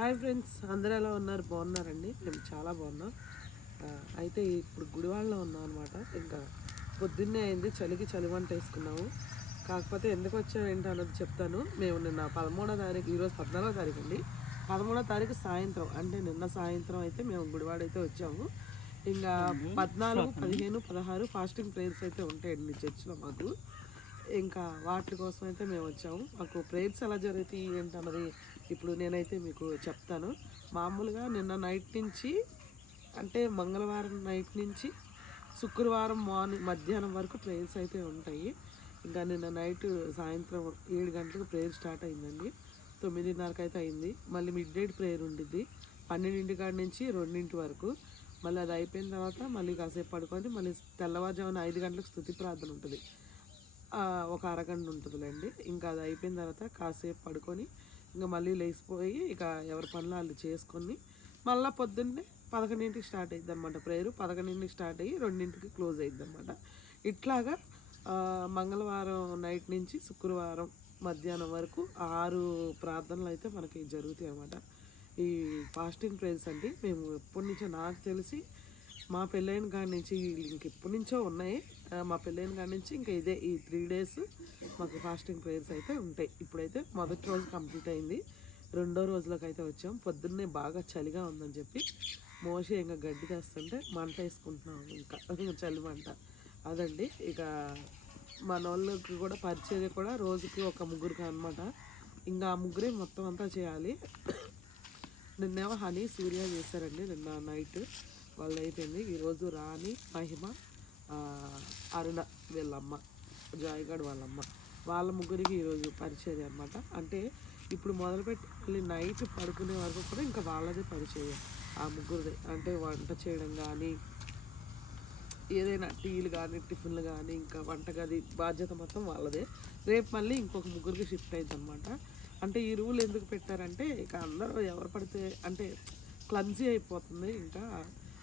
Hi friends, అందరూ ఎలా ఉన్నారు? బాగున్నారండి? మేము చాలా బాగున్నాం. అయితే ఇప్పుడు గుడివాడలో ఉన్నాం అనమాట. ఇంకా పొద్దున్నే అయింది, చలికి చలివంట వేసుకున్నాము. కాకపోతే ఎందుకు వచ్చాము ఏంటి అన్నది చెప్తాను. మేము నిన్న 13వ తారీఖు, ఈరోజు 14వ తారీఖు అండి. 13వ తారీఖు సాయంత్రం, అంటే నిన్న సాయంత్రం అయితే మేము గుడివాడ అయితే వచ్చాము. ఇంకా 14, 15, 16 ఫాస్టింగ్ ప్రేయర్స్ అయితే ఉంటాయండి చర్చిలో మాకు. ఇంకా వాటి కోసం అయితే మేము వచ్చాము. మాకు ప్రేయర్స్ ఎలా జరుగుతాయి ఏంటన్నది ఇప్పుడు నేనైతే మీకు చెప్తాను. మామూలుగా నిన్న నైట్ నుంచి, అంటే మంగళవారం నైట్ నుంచి శుక్రవారం మధ్యాహ్నం వరకు ప్రేయర్స్ అయితే ఉంటాయి. ఇంకా నిన్న నైట్ సాయంత్రం 7 గంటలకు ప్రేయర్ స్టార్ట్ అయిందండి. 9:30కి అయితే అయింది. మళ్ళీ మిడ్ నైట్ ప్రేయర్ ఉండిద్ది 12 కాడి నుంచి 2 వరకు. మళ్ళీ అది అయిపోయిన తర్వాత మళ్ళీ కాసేపు పడుకొని మళ్ళీ తెల్లవారుజామున 5 గంటలకు స్తుతి ప్రార్థన ఉంటుంది. ఒక అరగంట ఉంటుందిలేండి. ఇంకా అది అయిపోయిన తర్వాత కాసేపు పడుకొని ఇంకా మళ్ళీ లేచిపోయి ఇక ఎవరి పనులు వాళ్ళు చేసుకొని మళ్ళీ పొద్దున్నే 11కి స్టార్ట్ అయ్యిద్ది అనమాట ప్రేయర్. 11కి స్టార్ట్ అయ్యి 2కి క్లోజ్ అయ్యిద్ది అనమాట. ఇట్లాగా మంగళవారం నైట్ నుంచి శుక్రవారం మధ్యాహ్నం వరకు 6 ప్రార్థనలు అయితే మనకి జరుగుతాయి అన్నమాట. ఈ ఫాస్టింగ్ ప్రేయర్స్ అండి. మేము ఎప్పటి నుంచో, నాకు తెలిసి మా పెళ్ళైన కాడి నుంచి ఇంక ఎప్పటి నుంచో ఉన్నాయి. మా పెళ్ళైన కాడి నుంచి ఇంకా ఇదే ఈ 3 days మాకు ఫాస్టింగ్ ప్రేయర్స్ అయితే ఉంటాయి. ఇప్పుడైతే మొదటి రోజు కంప్లీట్ అయింది. 2వ రోజులోకి అయితే వచ్చాం. పొద్దున్నే బాగా చలిగా ఉందని చెప్పి మోషే ఇంకా గడ్డి తెస్తుంటే మంట వేసుకుంటున్నాం. ఇంకా చలి మంట అదండి. ఇక మన వాళ్ళకి కూడా పరిచయం కూడా రోజుకి ఒక ముగ్గురికి అనమాట. ఇంకా ఆ ముగ్గురే మొత్తం అంతా చేయాలి. నిన్నేమో హనీ సూర్య చేశారండి. నిన్న నైట్ వాళ్ళు అయిపోయింది. ఈరోజు రాణి, మహిమ, అరుణ వీళ్ళమ్మ, జాయిగడ్ వాళ్ళమ్మ, వాళ్ళ ముగ్గురికి ఈరోజు పరిచయం అనమాట. అంటే ఇప్పుడు మొదలుపెట్టి మళ్ళీ నైట్ పడుకునే వరకు కూడా ఇంకా వాళ్ళదే పరిచయం, ఆ ముగ్గురిదే. అంటే వంట చేయడం కానీ, ఏదైనా టీలు కానీ, టిఫిన్లు కానీ, ఇంకా వంటగది బాధ్యత మొత్తం వాళ్ళదే. రేపు మళ్ళీ ఇంకొక ముగ్గురికి షిఫ్ట్ అయింది అనమాట. అంటే ఈ రూల్ ఎందుకు పెట్టారంటే ఇక అందరూ ఎవరు పడితే అంటే క్లమ్జీ అయిపోతుంది. ఇంకా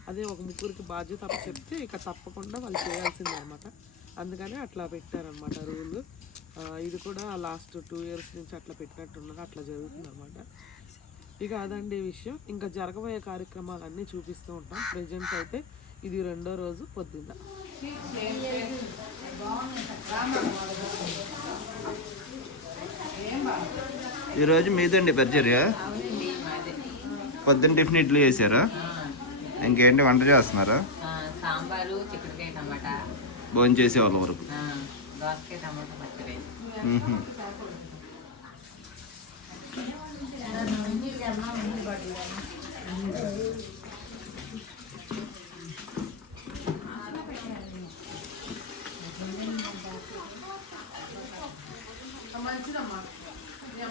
అదే ఒక ముగ్గురికి బాధ్యత చెప్తే ఇక తప్పకుండా వాళ్ళు చేయాల్సిందే అనమాట. అందుకని అట్లా పెట్టారనమాట రూల్. ఇది కూడా లాస్ట్ 2 years నుంచి అట్లా పెట్టినట్టున్నారు. అట్లా జరుగుతుంది అనమాట. ఇక అదండి విషయం. ఇంకా జరగబోయే కార్యక్రమాలన్నీ చూపిస్తూ ఉంటాం. ప్రజెంట్ అయితే ఇది 2వ రోజు పొద్దున్న. ఈరోజు మీదండి పరిచర్య. పొద్దున్న టిఫిన్ ఇడ్లీ చేశారా? ఇంకేంటి వంట చేస్తున్నారా? సాంబారు, చిక్కుడుకాయ టమాటా. భోజనం చేసే వాళ్ళ వరకు దోసకాయ టమాటా పచ్చడి.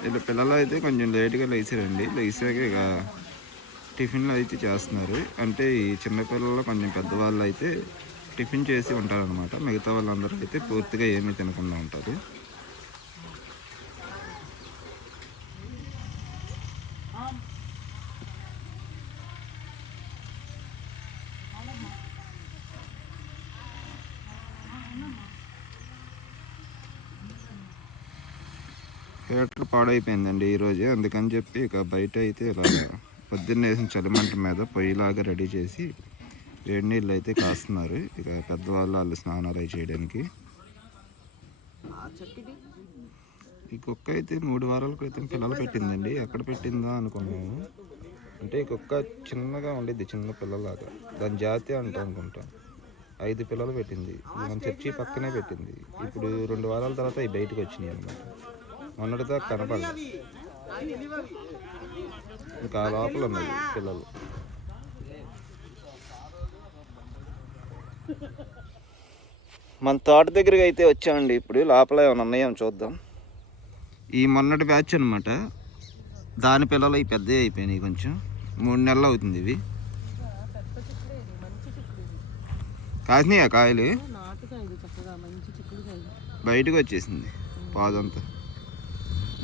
ఇలా పిల్లలు అయితే కొంచెం లేట్గా లేచారండి. లేచాక ఇక టిఫిన్లు అయితే చేస్తున్నారు. అంటే ఈ చిన్నపిల్లలు కొంచెం పెద్దవాళ్ళు అయితే టిఫిన్ చేసి ఉంటారనమాట. మిగతా వాళ్ళందరూ అయితే పూర్తిగా ఏమీ తినకుండా ఉంటారు. హీటర్ పాడైపోయిందండి ఈరోజు. అందుకని చెప్పి ఇక బయట అయితే ఇలా పొద్దున్న వేసిన చలిమంట మీద పొయ్యిలాగా రెడీ చేసి వేడి నీళ్ళు అయితే కాస్తున్నారు. ఇక పెద్దవాళ్ళు వాళ్ళు స్నానాలు అవి చేయడానికి. ఈ కుక్క అయితే 3 వారాల క్రితం పిల్లలు పెట్టిందండి. ఎక్కడ పెట్టిందా అనుకున్నాము. అంటే ఈ కుక్క చిన్నగా ఉండిద్ది, చిన్న పిల్లలాగా. దాని జాతి అంటా అనుకుంటా. 5 పిల్లలు పెట్టింది. మన చర్చి పక్కనే పెట్టింది. ఇప్పుడు 2 వారాల తర్వాత అవి బయటకు వచ్చినాయి అనమాట. మొన్నటితో కనపడలేదు. ఇంకా లోపల ఉన్నాయి పిల్లలు. మన తోట దగ్గరికి అయితే వచ్చామండి. ఇప్పుడు లోపల ఏమైనా ఉన్నాయో చూద్దాం. ఈ మొన్నటి బ్యాచ్ అనమాట. దాని పిల్లలు ఈ పెద్దవి అయిపోయినాయి. కొంచెం 3 నెలలు అవుతుంది. ఇవి కాసినాయా కాయలు? బయటకు వచ్చేసింది పాదంతా.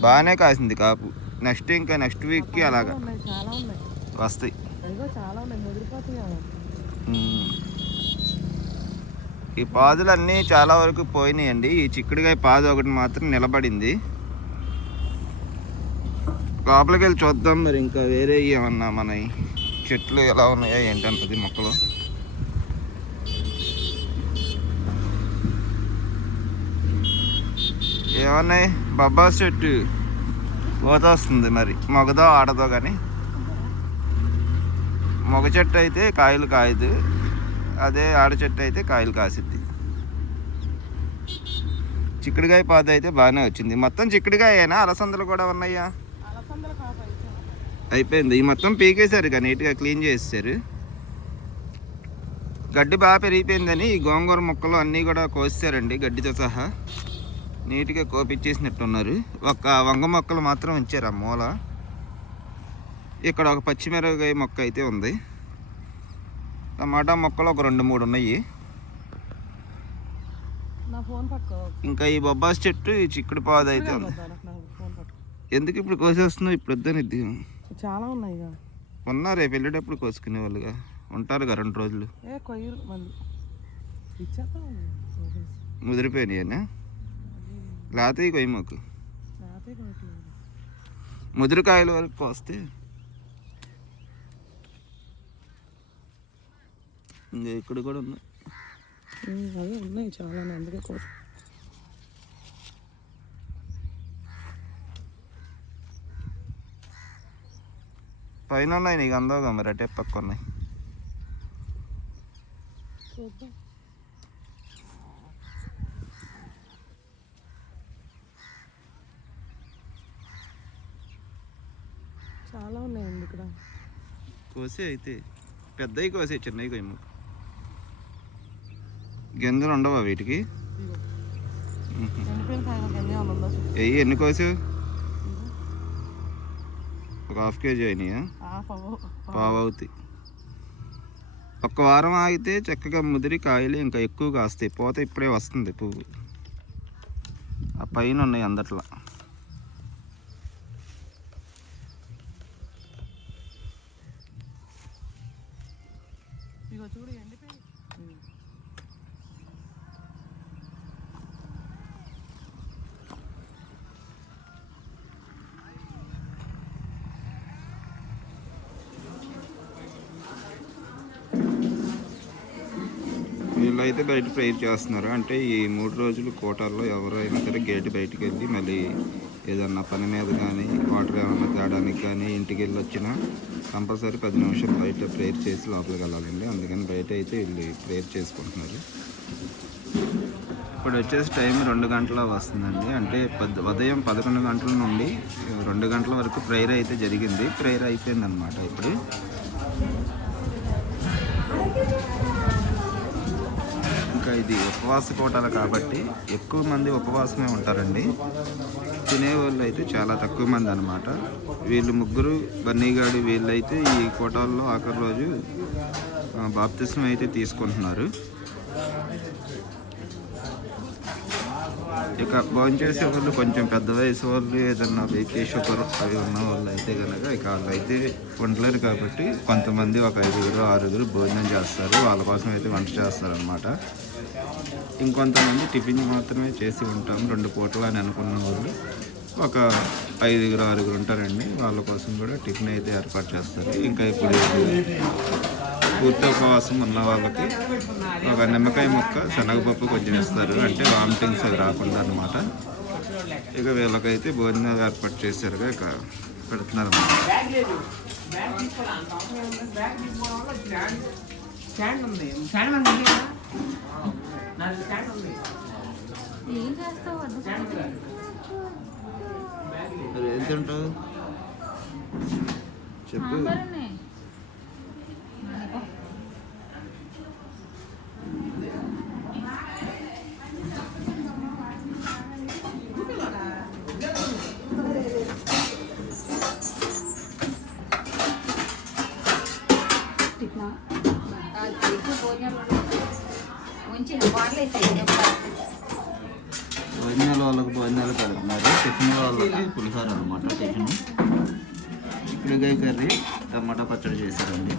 బాగానే కాసింది కాపు. నెక్స్ట్ వీక్కి అలాగా వస్తాయి. ఈ పాదులన్నీ చాలా వరకు పోయినాయండి. ఈ చిక్కుడుకాయ పాదు ఒకటి మాత్రం నిలబడింది. లోపలికి వెళ్ళి చూద్దాం మరి ఇంకా వేరే ఏమన్నా మన చెట్లు ఎలా ఉన్నాయో ఏంటన్నది మొక్కలు. ఏమన్నాయి బొబ్బాస్ చెట్టు కోత వస్తుంది మరి మొగదో ఆడదో కానీ. మొగ చెట్టు అయితే కాయలు కాయదు, అదే ఆడ చెట్టు అయితే కాయలు కాసిద్ది. చిక్కుడుకాయ పాత అయితే బాగానే వచ్చింది. మొత్తం చిక్కుడుకాయేనా అలసందలు కూడా ఉన్నాయా? అయిపోయింది. ఈ మొత్తం పీకేశారు ఇక నీట్గా క్లీన్ చేసేసారు. గడ్డి బాగా పెరిగిపోయిందని ఈ గోంగూర మొక్కలు అన్నీ కూడా కోసారండి గడ్డితో సహా. నీట్గా కోపిచ్చేసినట్టున్నారు. ఒక వంగ మొక్కలు మాత్రం ఉంచారు ఆ మూల. ఇక్కడ ఒక పచ్చిమిరపకాయ మొక్క అయితే ఉంది. టమాటా మొక్కలు ఒక 2-3 ఉన్నాయి. ఇంకా ఈ బొబ్బాస్ చెట్టు ఈ చిక్కుడు పాదు అయితే ఉంది. ఎందుకు ఇప్పుడు కోసేస్తున్నావు? ఇప్పుడు వద్దనిద్ది. చాలా ఉన్నాయి ఉన్నా రేపు వెళ్ళేటప్పుడు కోసుకునే వాళ్ళుగా ఉంటారుగా 2 రోజులు. ముదిరిపోయినాయనా? లేతే కొయ్యి మాకు ముదిరికాయల వరకు కోస్తే ఇంకా ఇక్కడ కూడా ఉన్నాయి. అదే ఉన్నాయి చాలా, అందుకే పైన ఉన్నాయి నీకు అందవుగా మరి అటే పక్క ఉన్నాయి. చాలా ఉన్నాయండి ఇక్కడ. కోసే అయితే పెద్దవి కోసే, చిన్నవి కొయ్యము. గింజలు ఉండవా వీటికి? ఎన్ని కోసావు? ఒక 1/2 kg అయినాయా? పావు అవుతాయి. ఒక్క వారం ఆగితే చక్కగా ముదిరి కాయలు ఇంకా ఎక్కువ కాస్తాయి. పోతే ఇప్పుడే వస్తుంది పువ్వు. ఆ పైన ఉన్నాయి అందట్లో. వీళ్ళైతే బయట ప్రేయర్ చేస్తున్నారు. అంటే ఈ 3 రోజులు కోటాల్లో ఎవరైనా సరే గేటు బయటికి వెళ్ళి మళ్ళీ ఏదన్నా పని మీద కానీ వాటర్ ఏమన్నా తేడానికి కానీ ఇంటికి వెళ్ళి వచ్చినా కంపల్సరీ 10 నిమిషాలు బయట ప్రేయర్ చేసి లోపలికి వెళ్ళాలండి. అందుకని బయట అయితే వీళ్ళు ప్రేయర్ చేసుకుంటున్నారు. ఇప్పుడు వచ్చేసి టైం 2 గంటల వస్తుందండి. అంటే ఉదయం 11 గంటల నుండి 2 గంటల వరకు ప్రేయర్ అయితే జరిగింది. ప్రేయర్ అయిపోయింది అనమాట. ఇప్పుడు ఇంకా ఇది ఉపవాస కోటాలు కాబట్టి ఎక్కువ మంది ఉపవాసమే ఉంటారండి. తినేవాళ్ళు అయితే చాలా తక్కువ మంది అనమాట. వీళ్ళు ముగ్గురు బన్నీగాడు వీళ్ళైతే ఈ కోటాల్లో ఆఖరి రోజు బాప్తిస్మం అయితే తీసుకుంటున్నారు. ఇక భోంచేసే వాళ్ళు కొంచెం పెద్ద వయసు వాళ్ళు, ఏదన్నా బీపీ షుగర్ అవి ఉన్న వాళ్ళు అయితే కనుక ఇక వాళ్ళు అయితే వండలేరు కాబట్టి కొంతమంది ఒక 5-6 భోజనం చేస్తారు. వాళ్ళ కోసం అయితే వంట చేస్తారనమాట. ఇంకొంతమంది టిఫిన్ మాత్రమే చేసి ఉంటాం 2 పూటలు అని అనుకున్న వాళ్ళు ఒక 5-6 ఉంటారండి. వాళ్ళ కోసం కూడా టిఫిన్ అయితే ఏర్పాటు చేస్తారు. ఇంకా ఇప్పుడు పూర్తి ఉపవాసం ఉన్న వాళ్ళకి ఒక నిమ్మకాయ ముక్క, శనగపప్పు కొంచెం ఇస్తారు. అంటే వామిటింగ్స్ అవి రాకుండా అనమాట. ఇక వీళ్ళకైతే భోజనాలు ఏర్పాటు చేశారుగా ఇక పెడుతున్నారు అన్నమాట. ఏం తింటావు చెప్పు. భోజనాలు వాళ్ళకి భోజనాలు కలుపుతున్నారు. టిఫిన్ వాళ్ళకి పులిహోర అనమాట. టిఫిన్ చిక్కుడుకాయ కర్రీ, టమాటా పచ్చడి చేశారండి.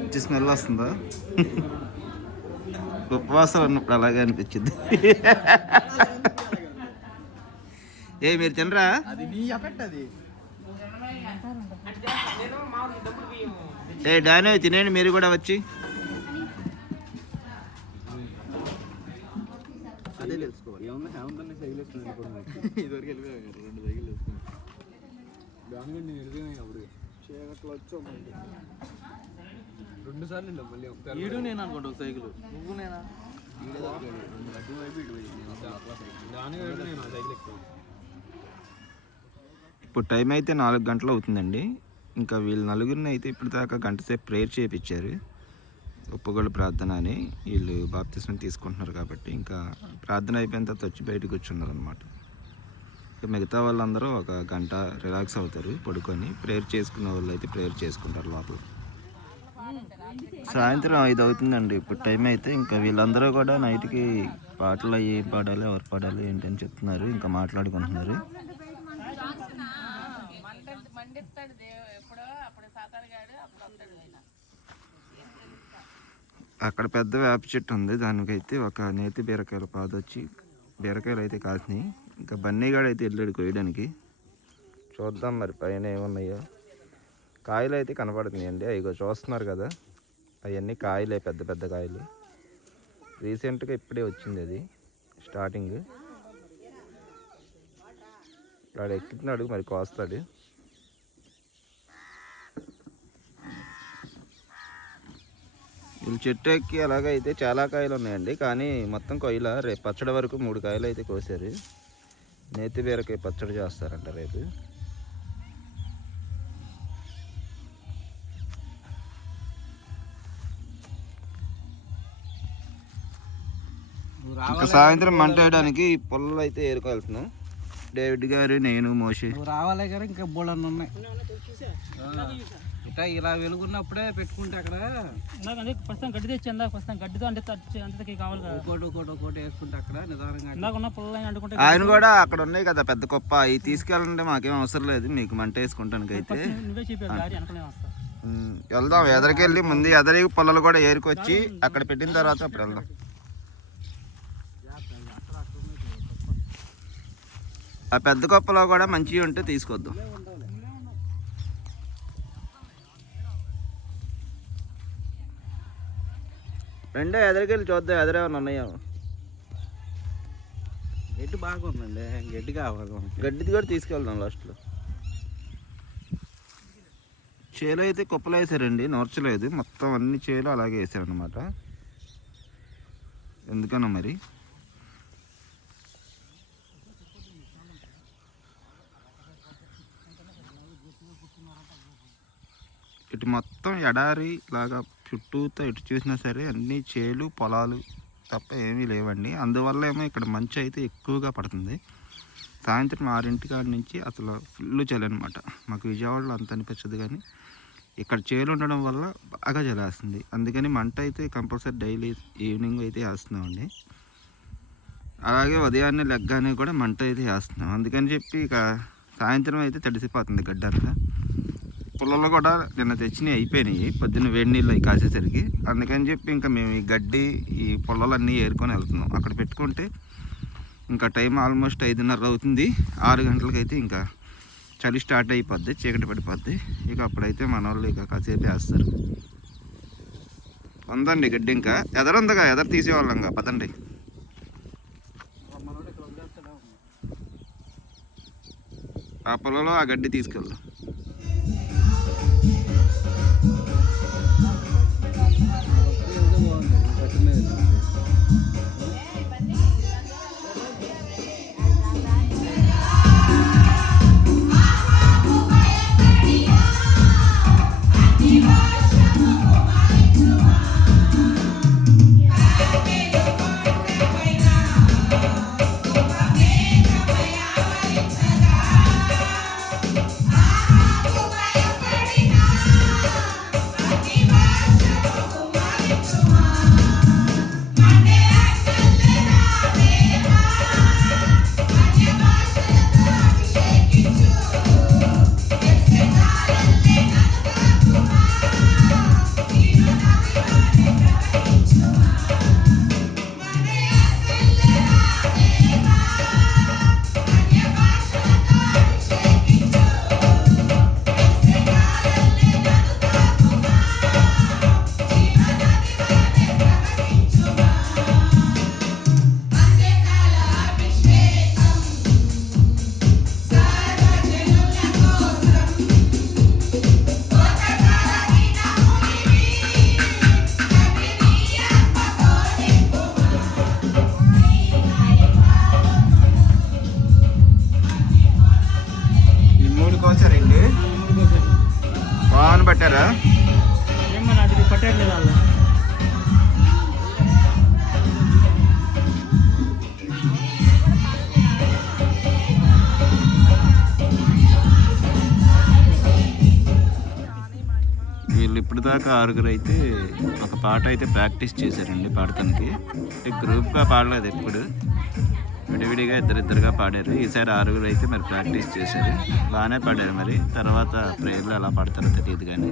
మంచి స్మెల్ వస్తుందా? ఉపవాసం ఉన్నప్పుడు అలాగే అనిపించింది. ఏ మీరు తినరా? ఏ డానే తినేయండి మీరు కూడా వచ్చి. ఇప్పుడు టైం అయితే 4 గంటలు అవుతుందండి. ఇంకా వీళ్ళు నలుగురిని అయితే ఇప్పటిదాకా గంట సేపు ప్రేయర్ చేయించారు. ఒప్పుగోలు ప్రార్థన అని. వీళ్ళు బాప్తిస్మం తీసుకుంటున్నారు కాబట్టి ఇంకా ప్రార్థన అయిపోయిన తర్వాత వచ్చి బయటకు కూర్చున్నారు అనమాట. మిగతా వాళ్ళందరూ ఒక గంట రిలాక్స్ అవుతారు పడుకొని. ప్రేయర్ చేసుకున్న వాళ్ళు అయితే ప్రేయర్ చేసుకుంటారు లోపల. సాయంత్రం 5 అవుతుందండి ఇప్పుడు టైం అయితే. ఇంకా వీళ్ళందరూ కూడా నైట్కి పాటలు ఏం పాడాలి, ఎవరు పాడాలి ఏంటని చెప్తున్నారు. ఇంకా మాట్లాడుకుంటున్నారు. అక్కడ పెద్ద వేప చెట్టు ఉంది. దానికైతే ఒక నేతి బీరకాయల పాదు వచ్చి బీరకాయలు అయితే కాసినాయి. ఇంకా బన్నీగాడు అయితే వెళ్ళాడు కొయ్యడానికి. చూద్దాం మరి పైన ఏమున్నాయో. కాయలు అయితే కనపడుతున్నాయండి. అవి చూస్తున్నారు కదా, అవన్నీ కాయలే, పెద్ద పెద్ద కాయలు. రీసెంట్గా ఇప్పుడే వచ్చింది అది స్టార్టింగ్. వాడు ఎక్కుతున్నాడు మరి కోస్తాడు. వీళ్ళు చెట్టు ఎక్కి అలాగైతే చాలా కాయలు ఉన్నాయండి. కానీ మొత్తం కొయ్యల. రేపు పచ్చడి వరకు 3 కాయలు అయితే కోసారు. నేతి బీరకాయ పచ్చడి చేస్తారంట రేపు. ఇంకా సాయంత్రం మంట వేయడానికి పొలాలు అయితే ఏరుకెళ్తున్నాం. డేవిడ్ గారు, నేను, మోషి. రావాలే కానీ ఇంకా బోళ్ళని ఉన్నాయి. ఇట్లా ఇలా వెలుగున్నప్పుడే పెట్టుకుంటే అక్కడ ప్రస్తుతం గడ్డి తెచ్చి ప్రస్తుతం గడ్డితో అంటే కావాలి ఒకటి వేసుకుంటే అక్కడ నిదానంగా ఉన్న పొలాలు అంటుకుంటే ఆయన కూడా అక్కడ ఉన్నాయి కదా పెద్ద కుప్ప, అవి తీసుకెళ్ళంటే మాకేం అవసరం లేదు, మీకు మంట వేసుకుంటానికి అయితే. నువ్వే చెప్పావు దారి అనుకునే వస్తా. వెళ్దాం. ఎదరికెళ్ళి ముందు ఎదరి పొలాలు కూడా ఏరుకొచ్చి అక్కడ పెట్టిన తర్వాత అప్పుడు వెళ్దాం. ఆ పెద్ద కుప్పలో కూడా మంచిగా ఉంటే తీసుకొద్దాం. రెండో ఎదరికెళ్ళి చూద్దాం ఎదరేమన్నా ఉన్నాయో. గడ్డి బాగుందండి, గడ్డి కావాలి. గడ్డిది కూడా తీసుకెళ్దాం లాస్ట్లో. చేలు అయితే కుప్పలు వేసారండి, నూర్చలేదు. మొత్తం అన్ని చేలు అలాగే వేసారనమాట. ఎందుకన్నా మరి ఇటు మొత్తం ఎడారి లాగా చుట్టూతో ఇటు చూసినా సరే అన్ని చేలు పొలాలు తప్ప ఏమీ లేవండి. అందువల్ల ఏమో ఇక్కడ మంచు అయితే ఎక్కువగా పడుతుంది. సాయంత్రం 6 కాడ నుంచి అసలు ఫుల్ చలి అనమాట. మాకు విజయవాడలో అంత అనిపించదు, కానీ ఇక్కడ చేలు ఉండడం వల్ల బాగా చలి వేస్తుంది. అందుకని మంట అయితే కంపల్సరీ డైలీ ఈవినింగ్ అయితే వేస్తున్నామండి. అలాగే ఉదయాన్నే లెగ్గానే కూడా మంట అయితే వేస్తున్నాం. అందుకని చెప్పి ఇక సాయంత్రం అయితే తడిసిపోతుంది గడ్డంతా. పుల్లలు కూడా నిన్న తెచ్చినవి అయిపోయినాయి పొద్దున్న వేడి నీళ్ళు అవి కాసేసరికి. అందుకని చెప్పి ఇంకా మేము ఈ గడ్డి ఈ పుల్లలన్నీ ఏరుకొని వెళ్తున్నాం. అక్కడ పెట్టుకుంటే ఇంకా టైం ఆల్మోస్ట్ 5:30 అవుతుంది. 6 గంటలకైతే ఇంకా చలి స్టార్ట్ అయిపోద్ది, చీకటి పడిపోద్ది. ఇక అప్పుడైతే మన వాళ్ళు ఇక కాసేపు వేస్తారు. ఉందండి గడ్డి, ఇంకా ఎదరుందిగా, ఎదరు తీసేవాళ్ళంగా. పదండి. ఆ పొలంలో ఆ గడ్డి తీసుకెళ్ళు. కోసారండి, బాగా పట్టారా? ఏమన్నా అది పట్టట్లేదు వాళ్ళు. వీళ్ళు ఇప్పుడు దాకా 6 అయితే ఒక పాట అయితే ప్రాక్టీస్ చేశారండి పాడటానికి. అంటే గ్రూప్గా పాడలేదు, ఎప్పుడు విడివిడిగా ఇద్దరిద్దరుగా పాడారు. ఈసారి 6 అయితే మరి ప్రాక్టీస్ చేశారు, బాగానే పాడారు. మరి తర్వాత ప్రేయర్లు ఎలా పాడతారో తెలియదు కానీ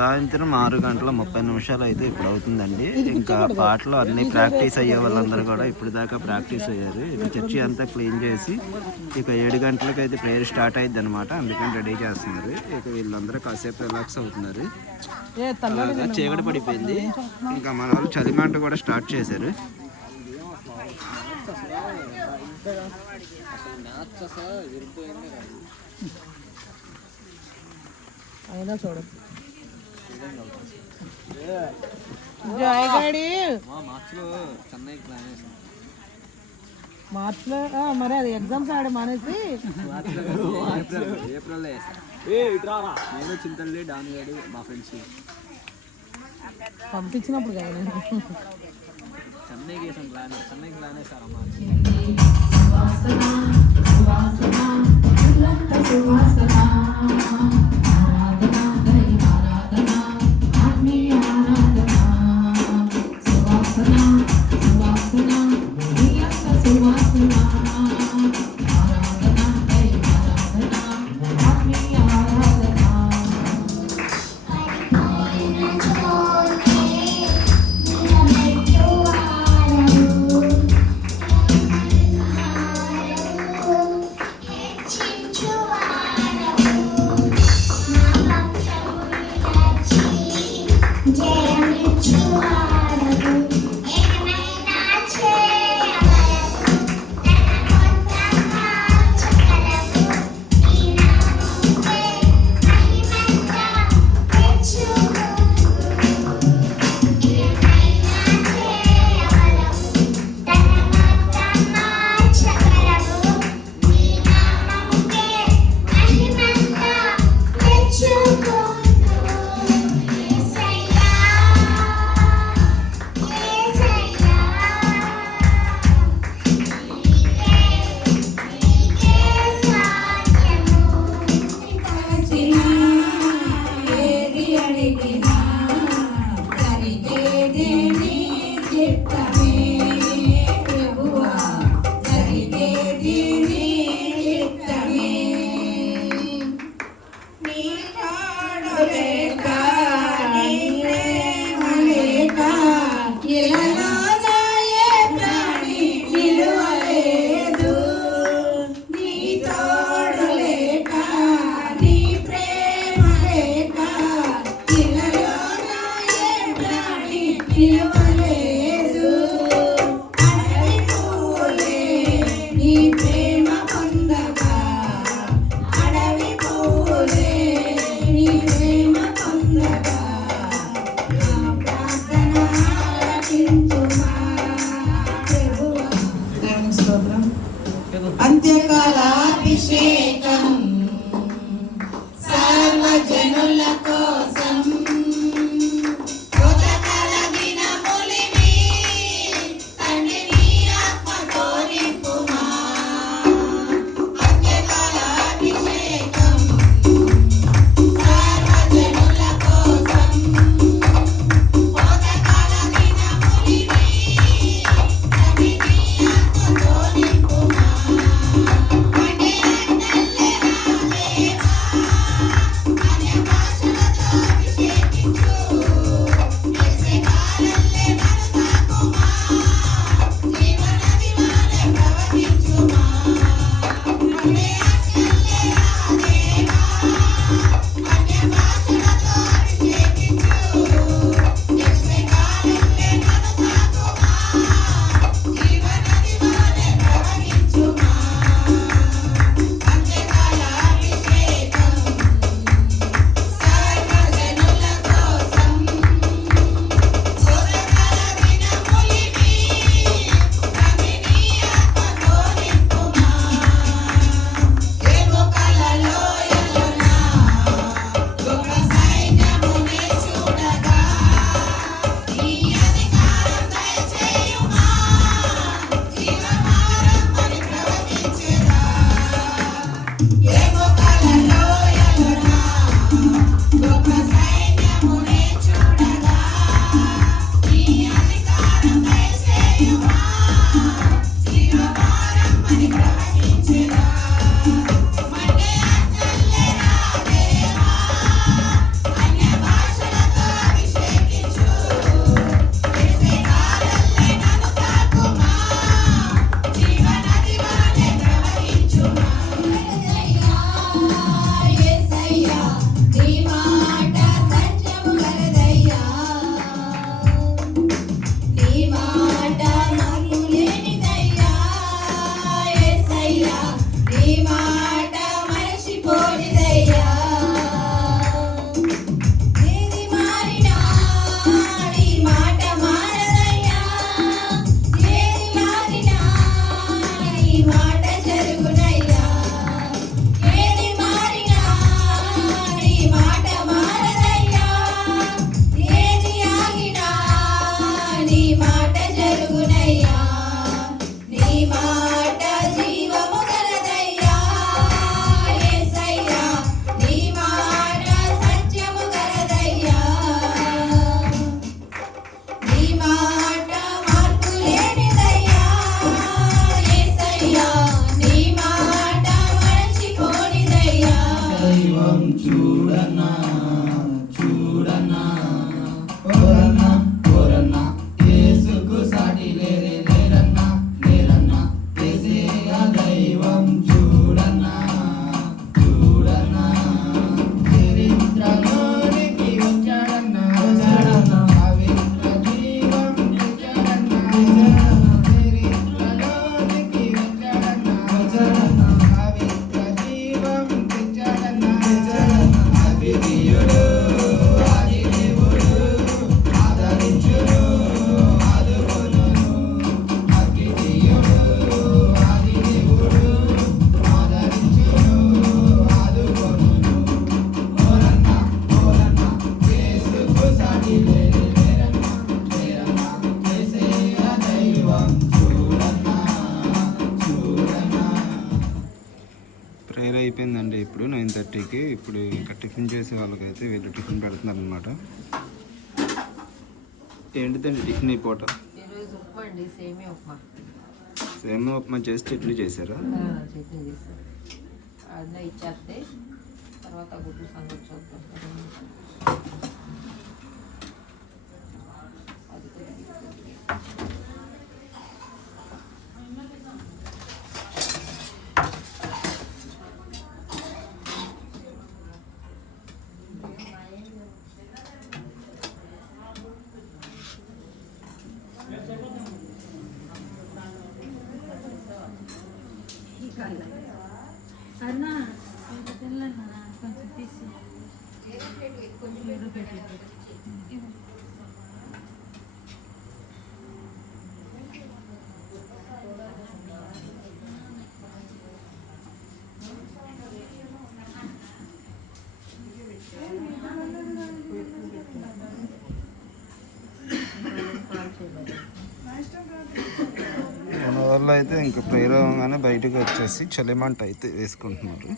సాయంత్రం 6:30 అయితే ఇప్పుడు అవుతుందండి. ఇంకా పాటలు అన్నీ ప్రాక్టీస్ అయ్యే వాళ్ళందరూ కూడా ఇప్పుడు దాకా ప్రాక్టీస్ అయ్యారు. ఇక చర్చి అంతా క్లీన్ చేసి ఇక 7 గంటలకు అయితే ప్రేయర్ స్టార్ట్ అయ్యిద్ది అనమాట. అందుకని రెడీ చేస్తున్నారు. ఇక వీళ్ళందరూ కాసేపు రిలాక్స్ అవుతున్నారు. అలాగా చీకటి పడిపోయింది. ఇంకా మన వాళ్ళు చలిమంట కూడా స్టార్ట్ చేశారు. అయినా చూడ జయగాడి మార్చిలో మరి అది ఎగ్జామ్స్ ఆడే మానేసి చింతల్లి డానిగాడు మా ఫ్రెండ్స్ పంపించినప్పుడు కదా నేను చెన్నైకి వేసాం ప్లాన్. చెన్నైకి ప్లాన్ వేసారమ్మా. Chinchuano. అయిపోయిందండి. ఇప్పుడు 9:30కి. ఇప్పుడు ఇంకా టిఫిన్ చేసే వాళ్ళకైతే వీళ్ళు టిఫిన్ పెడుతున్నారు అనమాట. ఏంటిదండి టిఫిన్ ఈ పూట? ఈరోజు ఉప్మా అండి, సేమియా ఉప్మా. సేమియా ఉప్మా చేసి చట్నీ చేశారా? చట్నీ చేస్తాను. అదే ఇచ్చేస్తే తర్వాత గుడ్డు సంగతి చూద్దాం. అది అరుణా తినలేను కొంచెం తీసి కొంచెం పెట్టి మన వాళ్ళు అయితే ఇంకా ప్రేయర్ అవ్వగానే బయటకు వచ్చేసి చలిమంట అయితే వేసుకుంటున్నారు.